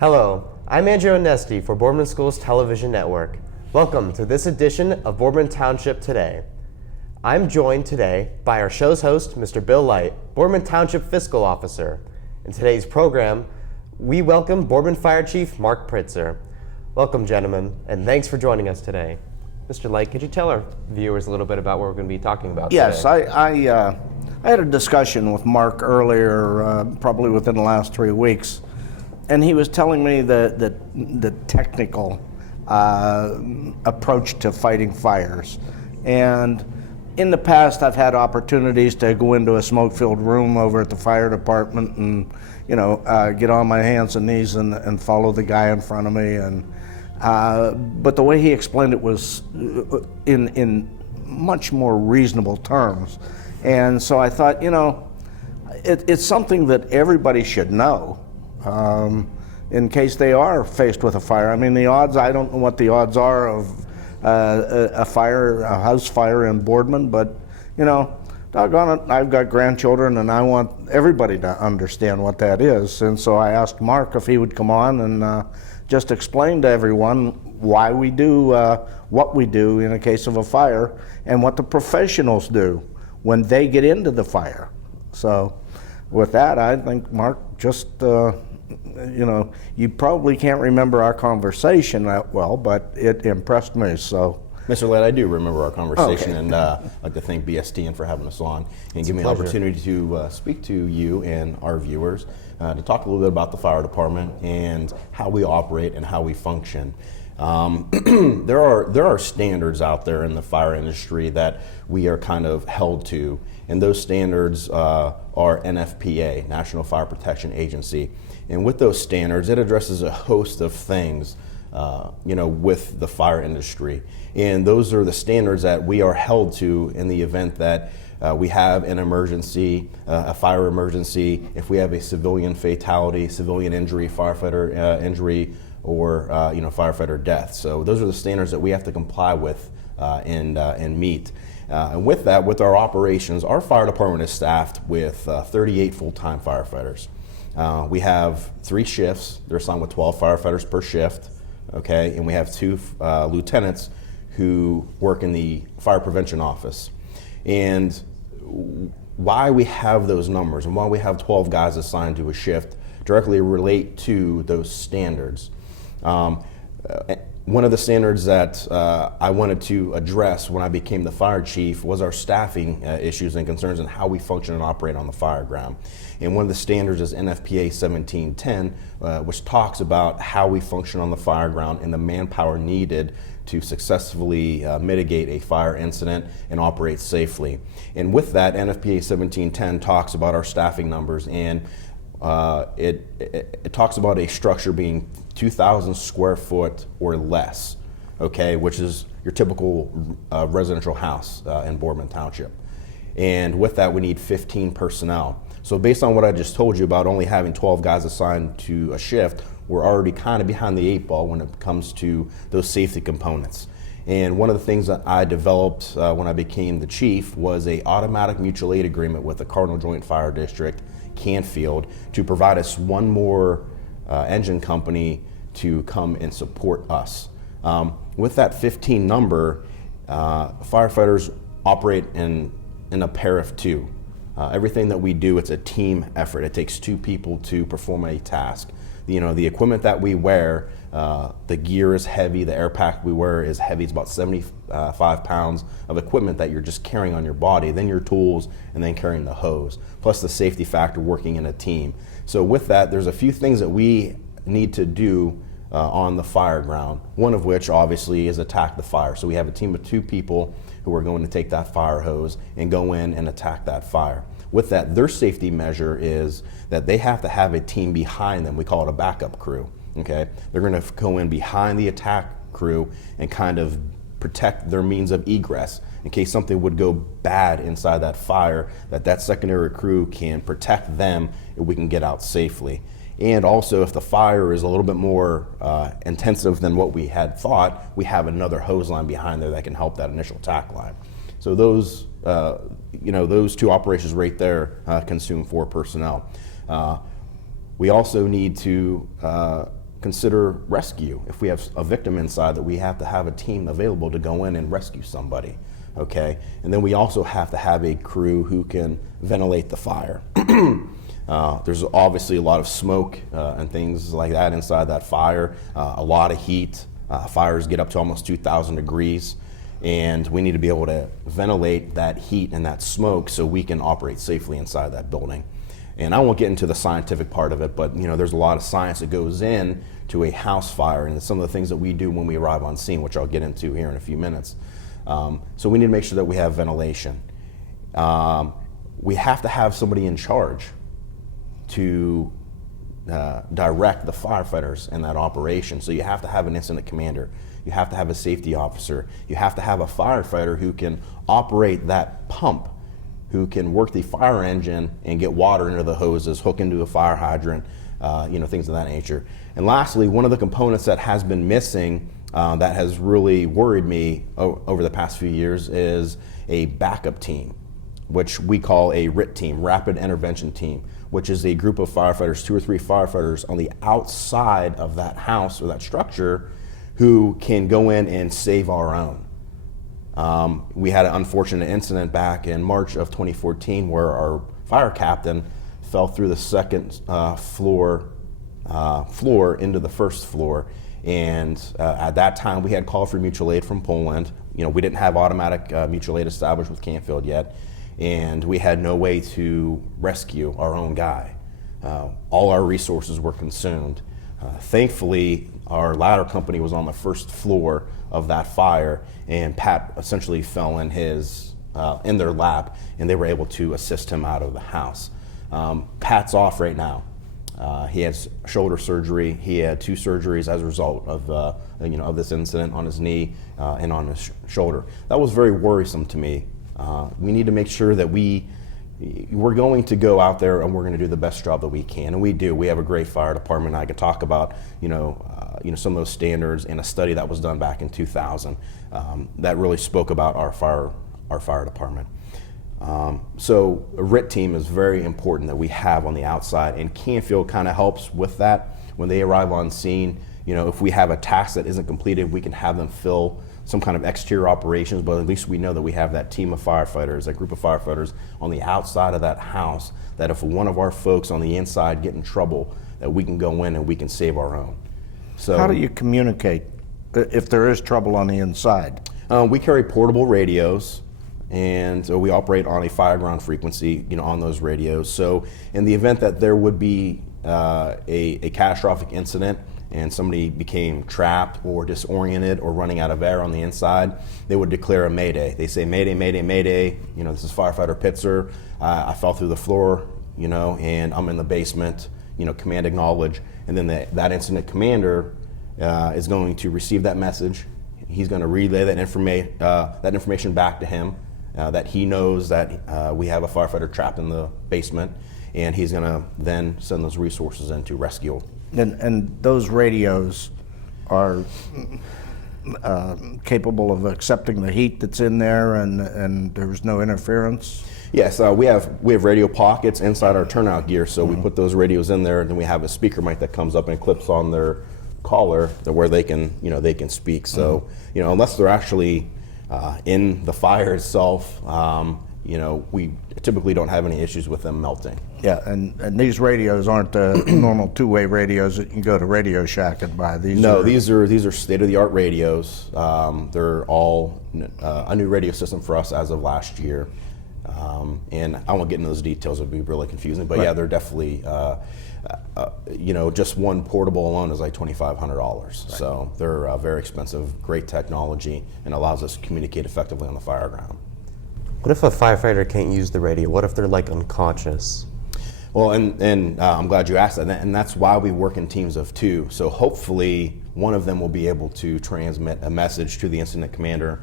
Hello, I'm Andrew Onesti for Boardman Schools Television Network. Welcome to this edition of Boardman Township Today. I'm joined today by our show's host, Mr. Bill Light, Boardman Township Fiscal Officer. In today's program, we welcome Boardman Fire Chief Mark Pritzer. Welcome, gentlemen, and thanks for joining us today. Mr. Light, could you tell our viewers a little bit about what we're going to be talking about Yes, today? I had a discussion with Mark earlier, probably within the last 3 weeks, and he was telling me the technical approach to fighting fires. And in the past, I've had opportunities to go into a smoke-filled room over at the fire department and, get on my hands and knees and follow the guy in front of me. But the way he explained it was in much more reasonable terms. And so I thought, it's something that everybody should know in case they are faced with a fire. I mean, the odds, I don't know what the odds are of a house fire in Boardman, but, doggone it, I've got grandchildren and I want everybody to understand what that is. And so I asked Mark if he would come on and just explain to everyone why we do what we do in a case of a fire and what the professionals do when they get into the fire. So with that, I think, Mark, just, you probably can't remember our conversation that well, but it impressed me, so. Mr. Light, I do remember our conversation, Okay. and I'd like to thank BSTN for having us on and give me an opportunity to speak to you and our viewers to talk a little bit about the fire department and how we operate and how we function. There are standards out there in the fire industry that we are kind of held to, and those standards are NFPA, National Fire Protection Agency. And with those standards, it addresses a host of things, with the fire industry. And those are the standards that we are held to in the event that we have an emergency, a fire emergency, if we have a civilian fatality, civilian injury, firefighter injury, or firefighter death. So those are the standards that we have to comply with and meet. And with that, with our operations, our fire department is staffed with 38 full-time firefighters. We have 3 shifts. They're assigned with 12 firefighters per shift, okay? And we have 2 lieutenants who work in the fire prevention office. And why we have those numbers and why we have 12 guys assigned to a shift directly relate to those standards. One of the standards that I wanted to address when I became the fire chief was our staffing issues and concerns and how we function and operate on the fire ground. And one of the standards is NFPA 1710, which talks about how we function on the fire ground and the manpower needed to successfully mitigate a fire incident and operate safely. And with that, NFPA 1710 talks about our staffing numbers, and it talks about a structure being 2,000 square foot or less, okay, which is your typical residential house in Boardman Township. And with that, we need 15 personnel. So based on what I just told you about only having 12 guys assigned to a shift, we're already kind of behind the 8 ball when it comes to those safety components. And one of the things that I developed when I became the chief was a automatic mutual aid agreement with the Cardinal Joint Fire District, Canfield, to provide us one more engine company to come and support us. With that 15 number, firefighters operate in a pair of 2. Everything that we do, it's a team effort. It takes 2 people to perform a task. The equipment that we wear, the gear is heavy, the air pack we wear is heavy. It's about 75 pounds of equipment that you're just carrying on your body, then your tools, and then carrying the hose, plus the safety factor working in a team. So with that, there's a few things that we need to do on the fire ground, one of which obviously is attack the fire. So we have a team of 2 people who are going to take that fire hose and go in and attack that fire. With that, their safety measure is that they have to have a team behind them. We call it a backup crew, okay? They're gonna go in behind the attack crew and kind of protect their means of egress in case something would go bad inside that fire, that secondary crew can protect them and we can get out safely. And also, if the fire is a little bit more intensive than what we had thought, we have another hose line behind there that can help that initial attack line. So those, those 2 operations right there consume 4 personnel. We also need to consider rescue. If we have a victim inside, that we have to have a team available to go in and rescue somebody, okay? And then we also have to have a crew who can ventilate the fire. There's obviously a lot of smoke and things like that inside that fire, a lot of heat. Fires get up to almost 2,000 degrees, and we need to be able to ventilate that heat and that smoke so we can operate safely inside that building. And I won't get into the scientific part of it, but there's a lot of science that goes in to a house fire, and some of the things that we do when we arrive on scene, which I'll get into here in a few minutes. So we need to make sure that we have ventilation. We have to have somebody in charge to direct the firefighters in that operation. So you have to have an incident commander. You have to have a safety officer. You have to have a firefighter who can operate that pump, who can work the fire engine and get water into the hoses, hook into a fire hydrant, things of that nature. And lastly, one of the components that has been missing that has really worried me over the past few years is a backup team, which we call a RIT team, Rapid Intervention Team, which is a group of firefighters, 2 or 3 firefighters on the outside of that house or that structure who can go in and save our own. We had an unfortunate incident back in March of 2014 where our fire captain fell through the second floor into the first floor. And at that time, we had called for mutual aid from Poland. We didn't have automatic mutual aid established with Canfield yet, and we had no way to rescue our own guy. All our resources were consumed. Thankfully, our ladder company was on the first floor of that fire, and Pat essentially fell in their lap, and they were able to assist him out of the house. Pat's off right now. He has shoulder surgery. He had 2 surgeries as a result of this incident on his knee and on his shoulder. That was very worrisome to me. We need to make sure that we're going to go out there and we're going to do the best job that we can, and we do. We have a great fire department. I could talk about some of those standards in a study that was done back in 2000 that really spoke about our fire department. So a RIT team is very important that we have on the outside, and Canfield kind of helps with that. When they arrive on scene, if we have a task that isn't completed, we can have them fill some kind of exterior operations, but at least we know that we have that team of firefighters, that group of firefighters on the outside of that house, that if one of our folks on the inside get in trouble, that we can go in and we can save our own. So how do you communicate if there is trouble on the inside? We carry portable radios, and we operate on a fireground frequency, on those radios. So in the event that there would be a catastrophic incident and somebody became trapped or disoriented or running out of air on the inside, they would declare a mayday. They say, mayday, mayday, mayday, this is firefighter Pitzer, I fell through the floor, and I'm in the basement, command acknowledge. And then that incident commander is going to receive that message. He's going to relay that information back to him, that he knows that we have a firefighter trapped in the basement, and he's going to then send those resources in to rescue. And those radios are capable of accepting the heat that's in there, and there's no interference? Yes, we have radio pockets inside our turnout gear, so we put those radios in there, and then we have a speaker mic that comes up and clips on their collar where they can speak. So unless they're actually in the fire itself, we typically don't have any issues with them melting. Yeah, and these radios aren't the normal 2-way radios that you can go to Radio Shack and buy. These are state-of-the-art radios. They're all a new radio system for us as of last year. And I won't get into those details, it would be really confusing. But yeah, they're definitely, just one portable alone is like $2,500. Right. So they're very expensive, great technology, and allows us to communicate effectively on the fire ground. What if a firefighter can't use the radio? What if they're unconscious? Well, and I'm glad you asked that, and that's why we work in teams of 2. So hopefully one of them will be able to transmit a message to the incident commander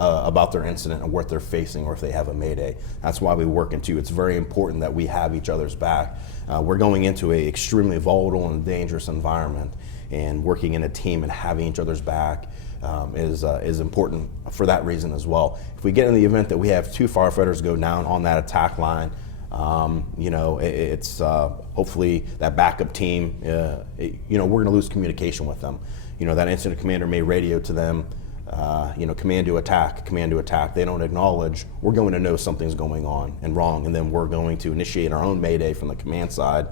about their incident and what they're facing, or if they have a mayday. That's why we work in 2. It's very important that we have each other's back. We're going into an extremely volatile and dangerous environment, and working in a team and having each other's back is important for that reason as well. If we get in the event that we have 2 firefighters go down on that attack line, It's hopefully that backup team, we're going to lose communication with them. That incident commander may radio to them, command to attack. They don't acknowledge. We're going to know something's going on and wrong, and then we're going to initiate our own mayday from the command side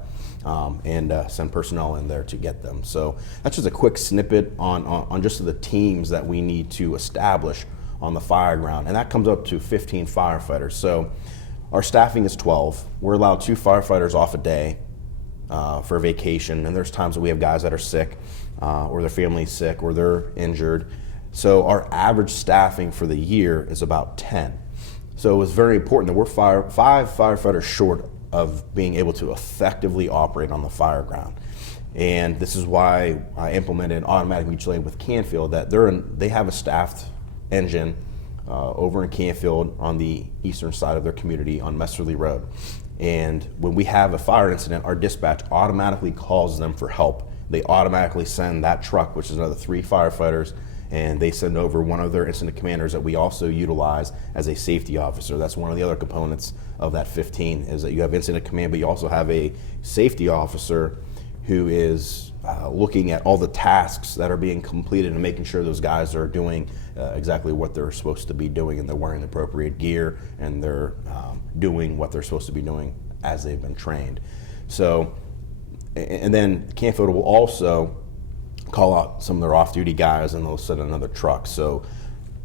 and send personnel in there to get them. So that's just a quick snippet on just the teams that we need to establish on the fire ground, and that comes up to 15 firefighters. So our staffing is 12. We're allowed 2 firefighters off a day for vacation, and there's times that we have guys that are sick or their family's sick or they're injured. So our average staffing for the year is about 10. So it was very important that we're 5 firefighters short of being able to effectively operate on the fire ground. And this is why I implemented automatic mutual aid with Canfield, that they have a staffed engine over in Canfield on the eastern side of their community on Messerly Road. And when we have a fire incident, our dispatch automatically calls them for help. They automatically send that truck, which is another 3 firefighters, and they send over one of their incident commanders that we also utilize as a safety officer. That's one of the other components of that 15, is that you have incident command, but you also have a safety officer who is looking at all the tasks that are being completed and making sure those guys are doing exactly what they're supposed to be doing, and they're wearing the appropriate gear, and they're doing what they're supposed to be doing as they've been trained. So, and then Canfield will also call out some of their off-duty guys, and they'll send another truck. So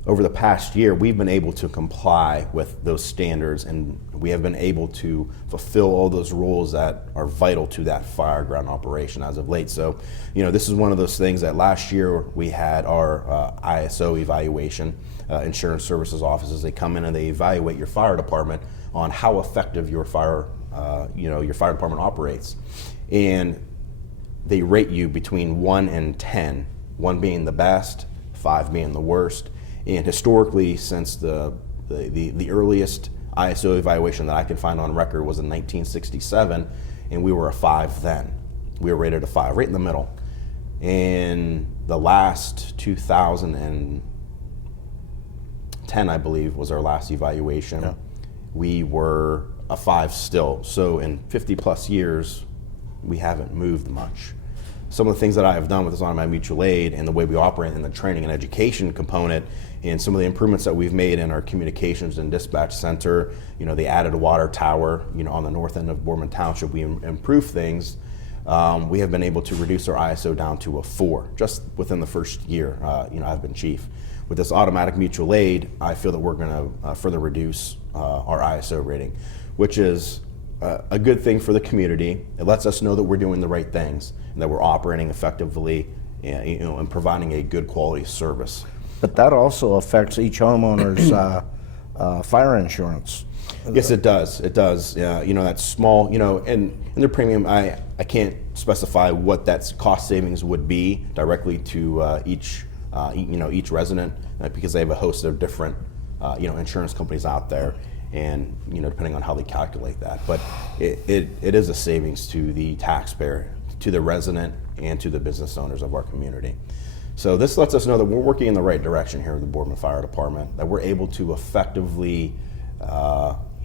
over the past year, we've been able to comply with those standards, and we have been able to fulfill all those rules that are vital to that fire ground operation as of late. So, this is one of those things that last year we had our ISO evaluation, insurance services offices. They come in and they evaluate your fire department on how effective your fire department operates. And they rate you between 1 and 10, 1 being the best, 5 being the worst. And historically, since the earliest ISO evaluation that I can find on record was in 1967, and we were a 5 then. We were rated a 5, right in the middle. In the last 2010, I believe, was our last evaluation. Yeah. We were a 5 still. So in 50 plus years, we haven't moved much. Some of the things that I have done with this automatic mutual aid and the way we operate in the training and education component, and some of the improvements that we've made in our communications and dispatch center, they added a water tower, on the north end of Boardman Township. We improved things. We have been able to reduce our ISO down to a 4 just within the first year. I've been chief. With this automatic mutual aid, I feel that we're going to further reduce our ISO rating, which is a good thing for the community. It lets us know that we're doing the right things and that we're operating effectively, and providing a good quality service. But that also affects each homeowner's fire insurance. Yes, it does. It does. That's small. And their premium, I can't specify what that cost savings would be directly to each resident, because they have a host of different insurance companies out there. And depending on how they calculate that, but it is a savings to the taxpayer, to the resident, and to the business owners of our community. So this lets us know that we're working in the right direction here at the Boardman Fire Department, that we're able to effectively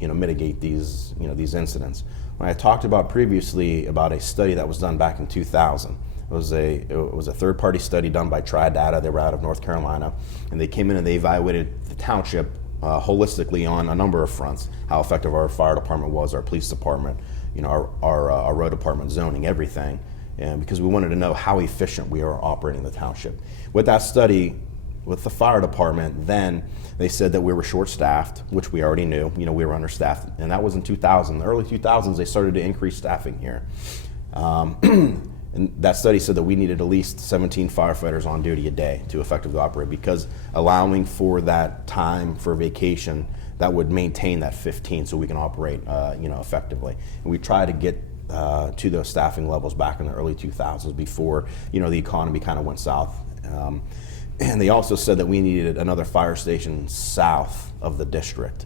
mitigate these incidents. When I talked about previously about a study that was done back in 2000, it was a third-party study done by Tri-Data. They were out of North Carolina, and they came in and they evaluated the township holistically on a number of fronts: how effective our fire department was, our police department, our road department, zoning, everything, and because we wanted to know how efficient we are operating the township. With that study, with the fire department, then they said that we were short-staffed, which we already knew. We were understaffed, and that was in 2000. The early 2000s, they started to increase staffing here. And that study said that we needed at least 17 firefighters on duty a day to effectively operate, because allowing for that time for vacation, that would maintain that 15 so we can operate effectively. And we try to get to those staffing levels back in the early 2000s before the economy kind of went south. And they also said that we needed another fire station south of the district.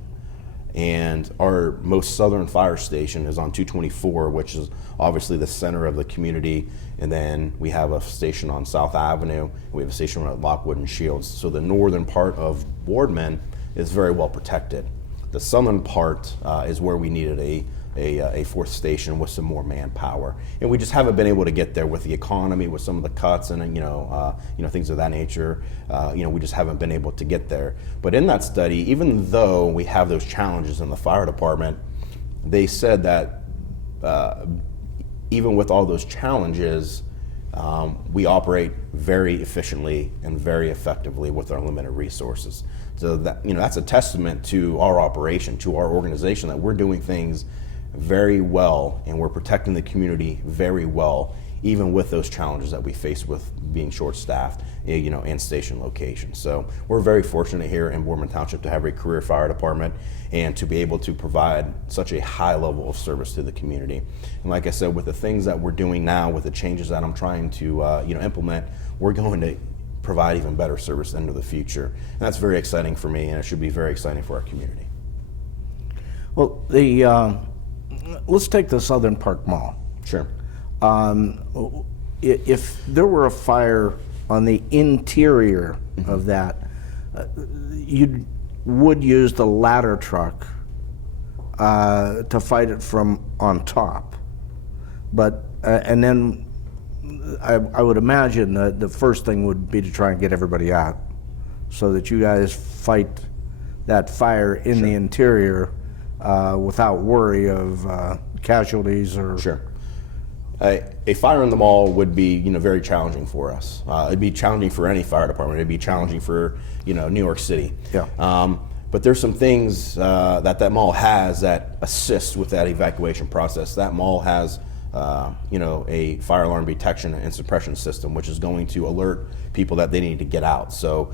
And our most southern fire station is on 224, which is obviously the center of the community. And then we have a station on South Avenue. We have a station at Lockwood and Shields. So the northern part of Boardman is very well protected. The southern part is where we needed a fourth station with some more manpower. And we just haven't been able to get there with the economy, with some of the cuts and things of that nature. We just haven't been able to get there. But in that study, even though we have those challenges in the fire department, they said that even with all those challenges, we operate very efficiently and very effectively with our limited resources. So that's a testament to our operation, to our organization, that we're doing things very well and we're protecting the community very well, even with those challenges that we face with being short-staffed, and station locations. So we're very fortunate here in Boardman Township to have a career fire department and to be able to provide such a high level of service to the community. And like I said, with the things that we're doing now, with the changes that I'm trying to implement, we're going to provide even better service into the future. And that's very exciting for me, and it should be very exciting for our community. Well, let's take the Southern Park Mall. Sure. If there were a fire on the interior of that, you would use the ladder truck to fight it from on top. But and then I would imagine that the first thing would be to try and get everybody out, so that you guys fight that fire in the interior without worry of casualties or. Sure. A fire in the mall would be, very challenging for us. It'd be challenging for any fire department. It'd be challenging for, New York City. Yeah. But there's some things that mall has that assist with that evacuation process. That mall has, a fire alarm detection and suppression system, which is going to alert people that they need to get out. So,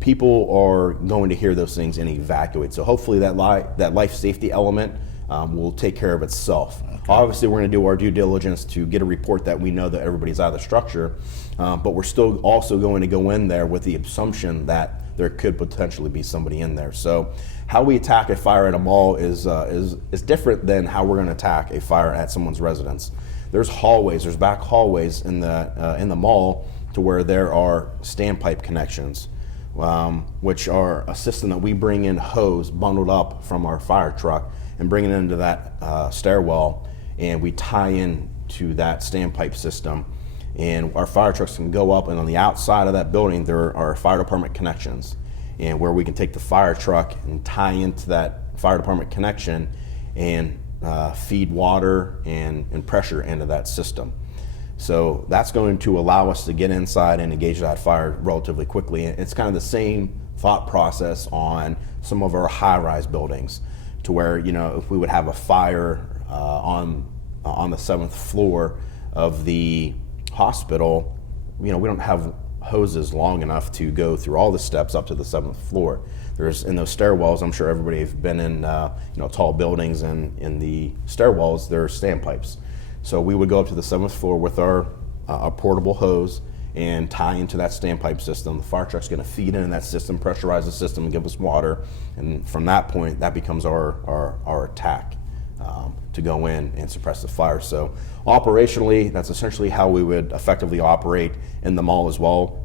people are going to hear those things and evacuate. So hopefully that life safety element will take care of itself. Okay. Obviously, we're going to do our due diligence to get a report that we know that everybody's out of the structure, but we're still also going to go in there with the assumption that there could potentially be somebody in there. So how we attack a fire at a mall is different than how we're going to attack a fire at someone's residence. There's back hallways in the mall to where there are standpipe connections, which are a system that we bring in hose bundled up from our fire truck and bring it into that stairwell, and we tie in to that standpipe system, and our fire trucks can go up, and on the outside of that building there are fire department connections, and where we can take the fire truck and tie into that fire department connection and feed water and pressure into that system. So that's going to allow us to get inside and engage that fire relatively quickly. And it's kind of the same thought process on some of our high-rise buildings, to where, if we would have a fire on the 7th floor of the hospital, we don't have hoses long enough to go through all the steps up to the 7th floor. There's, in those stairwells, I'm sure everybody has been in tall buildings, and in the stairwells there are standpipes. So we would go up to the 7th floor with our portable hose and tie into that standpipe system. The fire truck's going to feed into that system, pressurize the system, and give us water. And from that point, that becomes our attack to go in and suppress the fire. So operationally, that's essentially how we would effectively operate in the mall as well,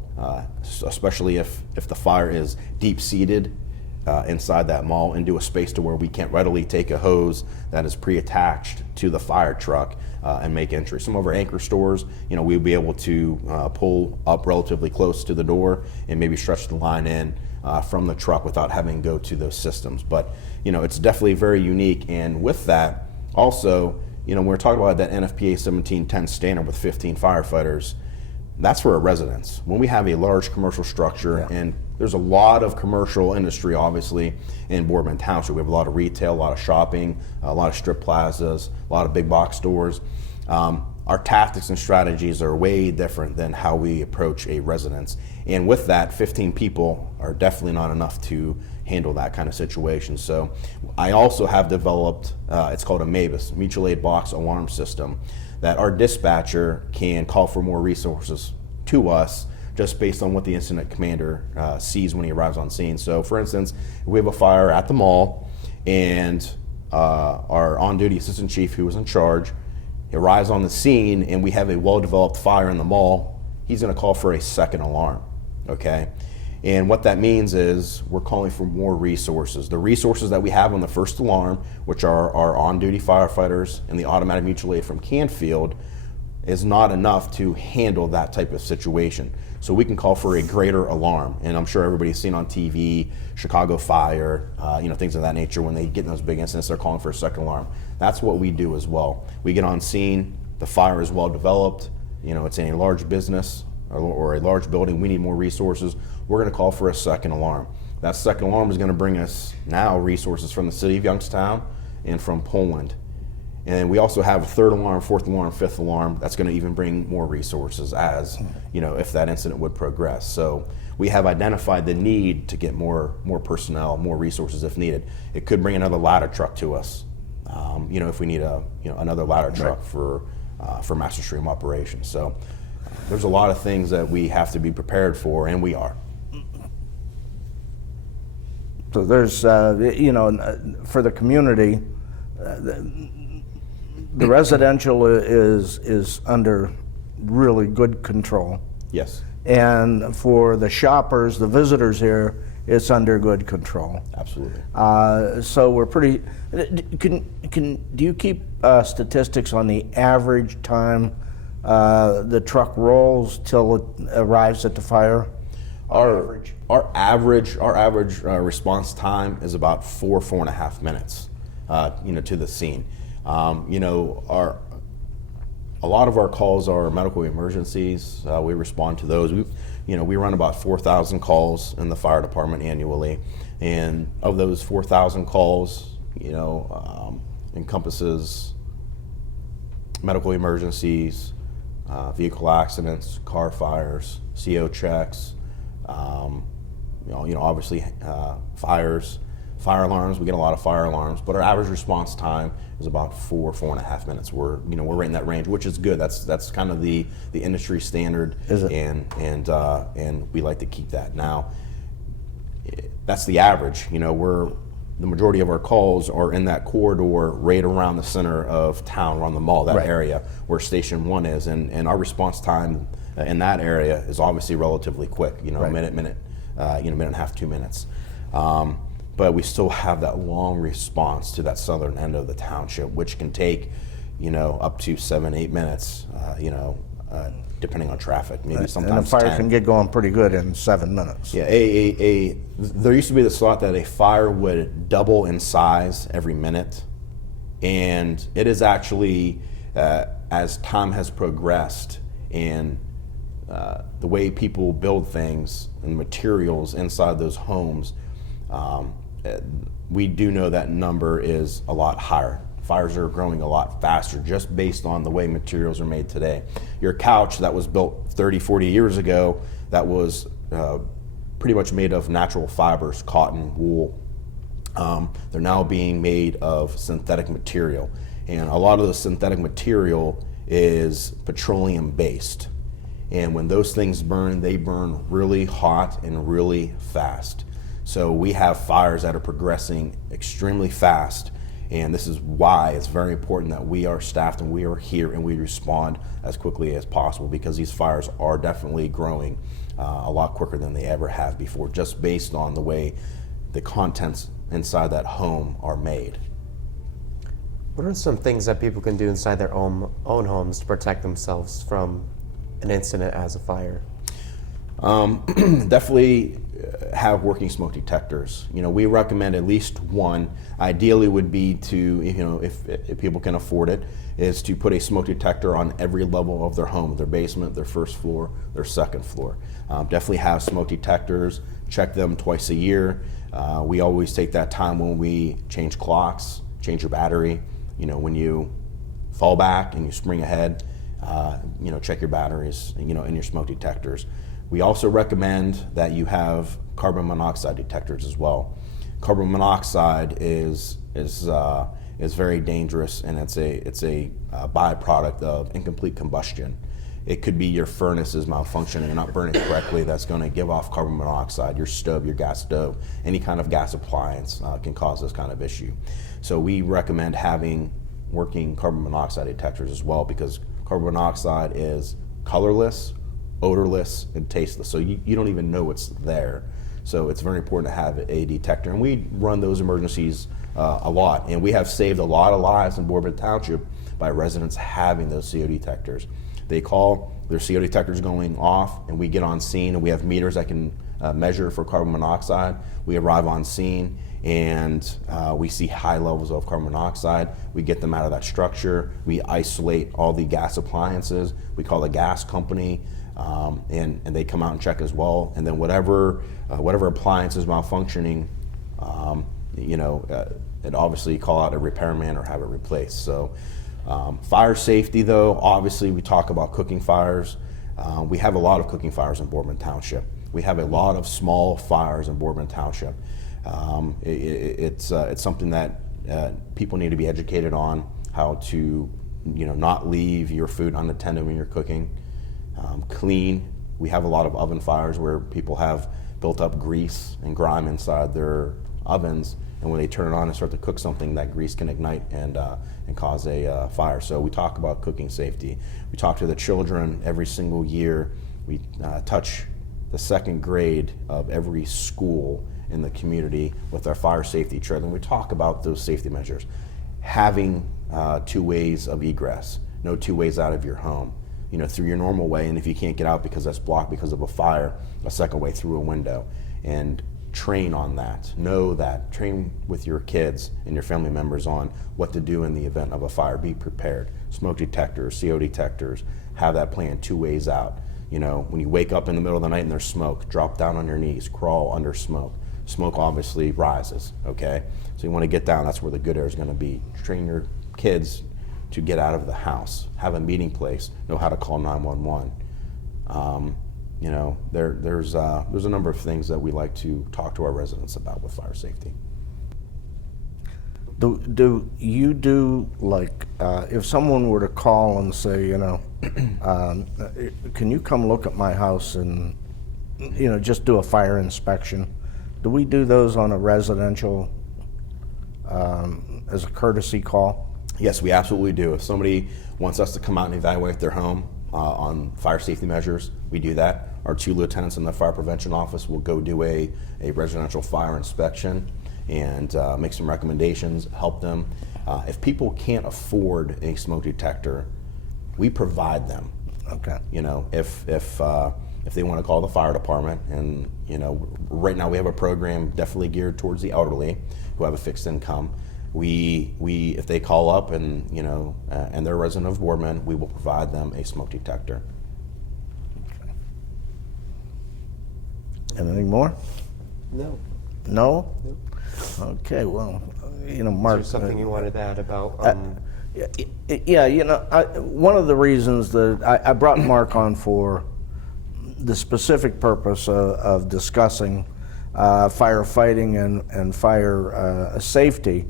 especially if the fire is deep-seated inside that mall, into a space to where we can't readily take a hose that is pre-attached to the fire truck and make entry. Some of our anchor stores, we'd be able to pull up relatively close to the door and maybe stretch the line in from the truck without having to go to those systems. But it's definitely very unique. And with that, also, when we're talking about that NFPA 1710 standard with 15 firefighters, that's for a residence. When we have a large commercial structure, and there's a lot of commercial industry, obviously, in Boardman Township. We have a lot of retail, a lot of shopping, a lot of strip plazas, a lot of big box stores. Our tactics and strategies are way different than how we approach a residence. And with that, 15 people are definitely not enough to handle that kind of situation. So I also have developed, it's called a MABUS, Mutual Aid Box Alarm System, that our dispatcher can call for more resources to us just based on what the incident commander sees when he arrives on scene. So for instance, if we have a fire at the mall and our on-duty assistant chief, who was in charge, arrives on the scene and we have a well-developed fire in the mall, he's gonna call for a second alarm, okay? And what that means is we're calling for more resources. The resources that we have on the first alarm, which are our on-duty firefighters and the automatic mutual aid from Canfield, is not enough to handle that type of situation. So we can call for a greater alarm. And I'm sure everybody's seen on TV, Chicago Fire, things of that nature. When they get in those big incidents, they're calling for a second alarm. That's what we do as well. We get on scene, the fire is well developed, it's in a large business or a large building, we need more resources. We're going to call for a second alarm. That second alarm is going to bring us now resources from the city of Youngstown and from Poland. And we also have a third alarm, fourth alarm, fifth alarm. That's going to even bring more resources as, if that incident would progress. So we have identified the need to get more personnel, more resources if needed. It could bring another ladder truck to us, if we need another ladder truck for master stream operations. So there's a lot of things that we have to be prepared for, and we are. So there's, for the community, the residential is under really good control. Yes. And for the shoppers, the visitors here, it's under good control. Absolutely. So we're pretty. Do you keep statistics on the average time the truck rolls till it arrives at the fire? Our average response time is about 4.5 minutes, to the scene. A lot of our calls are medical emergencies. We respond to those. We run about 4,000 calls in the fire department annually, and of those 4,000 calls, encompasses medical emergencies, vehicle accidents, car fires, CO checks, obviously fires, fire alarms. We get a lot of fire alarms, but our average response time is about 4.5 minutes. We're right in that range, which is good. That's kind of the industry standard, Is it? And we like to keep that. Now, that's the average. The majority of our calls are in that corridor right around the center of town, around the mall, that Right. area where Station 1 is, and our response time in that area is obviously relatively quick. Right. A minute and a half, 2 minutes. But we still have that long response to that southern end of the township, which can take, up to 7-8 minutes, depending on traffic. Maybe sometimes And the fire 10. can get going pretty good in 7 minutes. Yeah, there used to be this thought that a fire would double in size every minute, and it is actually, as time has progressed and the way people build things and materials inside those homes, we do know that number is a lot higher. Fires are growing a lot faster just based on the way materials are made today. Your couch that was built 30, 40 years ago, that was pretty much made of natural fibers, cotton, wool. They're now being made of synthetic material. And a lot of the synthetic material is petroleum based. And when those things burn, they burn really hot and really fast. So we have fires that are progressing extremely fast, and this is why it's very important that we are staffed and we are here and we respond as quickly as possible, because these fires are definitely growing a lot quicker than they ever have before, just based on the way the contents inside that home are made. What are some things that people can do inside their own homes to protect themselves from an incident as a fire? Definitely have working smoke detectors. We recommend at least one. Ideally would be to, if people can afford it, is to put a smoke detector on every level of their home, their basement, their first floor, their second floor. Definitely have smoke detectors, check them twice a year. We always take that time when we change clocks, change your battery. When you fall back and you spring ahead, check your batteries, and your smoke detectors. We also recommend that you have carbon monoxide detectors as well. Carbon monoxide is very dangerous, and it's a byproduct of incomplete combustion. It could be your furnace is malfunctioning and not burning correctly. That's going to give off carbon monoxide. Your stove, your gas stove, any kind of gas appliance can cause this kind of issue. So we recommend having working carbon monoxide detectors as well, because carbon monoxide is colorless, odorless and tasteless. So you don't even know it's there. So it's very important to have a detector. And we run those emergencies a lot. And we have saved a lot of lives in Boardman Township by residents having those CO detectors. They call, their CO detectors going off, and we get on scene, and we have meters that can measure for carbon monoxide. We arrive on scene, and we see high levels of carbon monoxide. We get them out of that structure. We isolate all the gas appliances. We call the gas company, and they come out and check as well. And then whatever appliance is malfunctioning, and obviously call out a repairman or have it replaced. So fire safety, though, obviously we talk about cooking fires. We have a lot of cooking fires in Boardman Township. We have a lot of small fires in Boardman Township. It's something that people need to be educated on, how to not leave your food unattended when you're cooking. Clean. We have a lot of oven fires where people have built up grease and grime inside their ovens, and when they turn it on and start to cook something, that grease can ignite and cause a fire. So we talk about cooking safety. We talk to the children every single year. We touch the second grade of every school in the community with our fire safety trailer, and we talk about those safety measures. Having 2 ways of egress, no 2 ways out of your home, through your normal way, and if you can't get out because that's blocked because of a fire, a second way through a window. And train on that. Know that. Train with your kids and your family members on what to do in the event of a fire. Be prepared. Smoke detectors, CO detectors, have that plan 2 ways out. When you wake up in the middle of the night and there's smoke, drop down on your knees, crawl under smoke. Smoke obviously rises, okay? So you want to get down, that's where the good air is going to be. Train your kids to get out of the house, have a meeting place, know how to call 911. There's a number of things that we like to talk to our residents about with fire safety. Do you do, like, if someone were to call and say, can you come look at my house and, just do a fire inspection? Do we do those on a residential, as a courtesy call? Yes, we absolutely do. If somebody wants us to come out and evaluate their home on fire safety measures, we do that. Our 2 lieutenants in the fire prevention office will go do a residential fire inspection and make some recommendations, help them. If people can't afford a smoke detector, we provide them. Okay. If they want to call the fire department, and right now we have a program definitely geared towards the elderly who have a fixed income. We if they call up and and they're a resident of Boardman, we will provide them a smoke detector. Okay. Anything more? No. No? Nope. Okay, well, Mark. Is there something you wanted to add about? One of the reasons that I brought Mark on for the specific purpose of discussing firefighting and fire safety,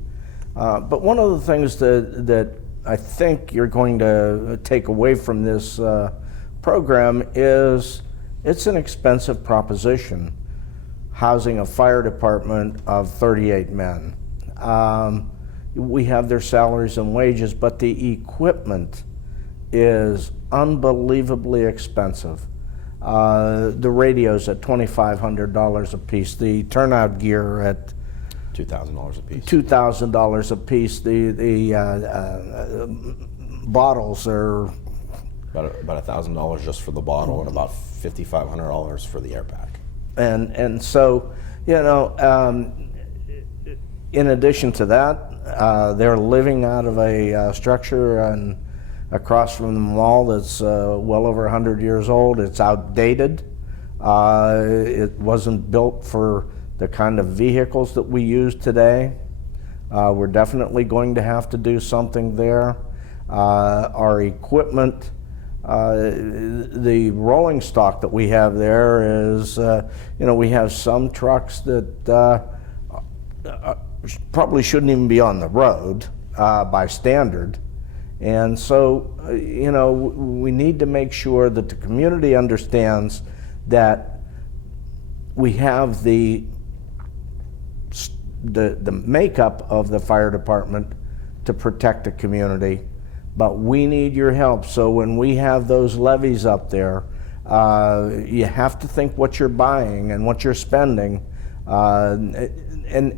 but one of the things that I think you're going to take away from this program is it's an expensive proposition, housing a fire department of 38 men. We have their salaries and wages, but the equipment is unbelievably expensive. The radios at $2,500 a piece, the turnout gear at $2,000 a piece. $2,000 a piece. The bottles are about $1,000 just for the bottle, and about $5,500 for the air pack. And so, in addition to that, they're living out of a structure across from the mall that's well over 100 years old. It's outdated. It wasn't built for the kind of vehicles that we use today. We're definitely going to have to do something there. Our equipment, the rolling stock that we have there is, we have some trucks that probably shouldn't even be on the road by standard. And so, we need to make sure that the community understands that we have the makeup of the fire department to protect the community, but we need your help. So when we have those levies up there, You have to think what you're buying and what you're spending. And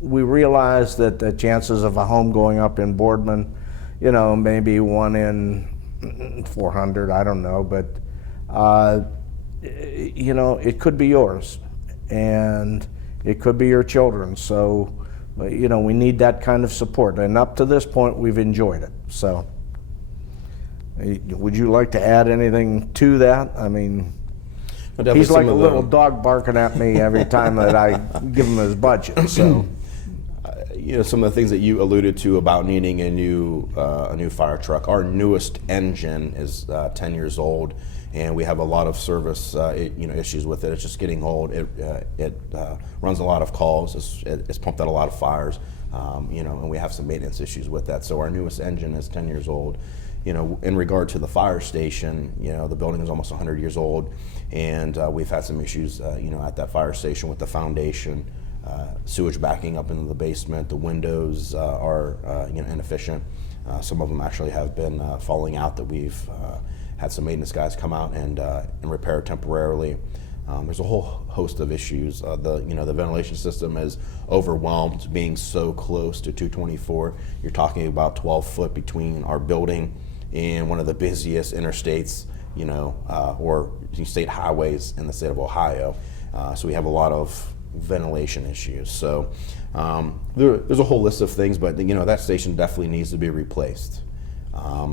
we realize that the chances of a home going up in Boardman, maybe 1 in 400, I don't know, but it could be yours, and it could be your children. So, we need that kind of support. And up to this point, we've enjoyed it. So, would you like to add anything to that? I mean, he's like a little dog barking at me every time that I give him his budget. So, some of the things that you alluded to about needing a new fire truck. Our newest engine is 10 years old, and we have a lot of service issues with it. It's just getting old. It runs a lot of calls. It's pumped out a lot of fires, and we have some maintenance issues with that. So our newest engine is 10 years old. In regard to the fire station, the building is almost 100 years old, and we've had some issues, at that fire station with the foundation, sewage backing up into the basement. The windows are, inefficient. Some of them actually have been falling out that we've had some maintenance guys come out and repair temporarily. There's a whole host of issues. The ventilation system is overwhelmed, being so close to 224. You're talking about 12 foot between our building and one of the busiest interstates, or state highways in the state of Ohio. So we have a lot of ventilation issues. So there's a whole list of things, but that station definitely needs to be replaced.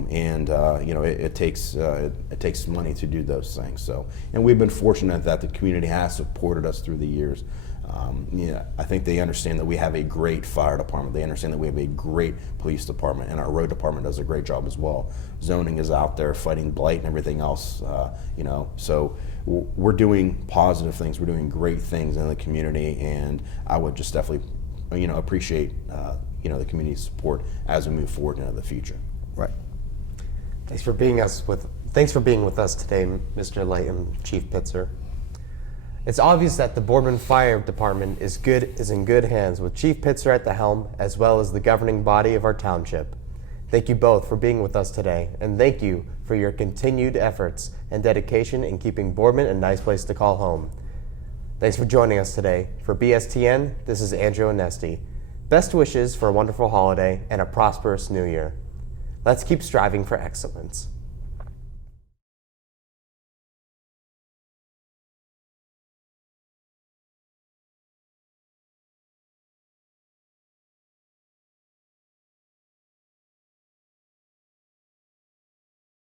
It takes money to do those things. So, and we've been fortunate that the community has supported us through the years. I think they understand that we have a great fire department. They understand that we have a great police department, and our road department does a great job as well. Zoning is out there fighting blight and everything else. So we're doing positive things. We're doing great things in the community, and I would just definitely, appreciate the community's support as we move forward into the future. Right. Thanks for being with us today, Mr. Light and Chief Pitzer. It's obvious that the Boardman Fire Department is in good hands with Chief Pitzer at the helm, as well as the governing body of our township. Thank you both for being with us today, and thank you for your continued efforts and dedication in keeping Boardman a nice place to call home. Thanks for joining us today. For BSTN, this is Andrew Onesti. Best wishes for a wonderful holiday and a prosperous new year. Let's keep striving for excellence.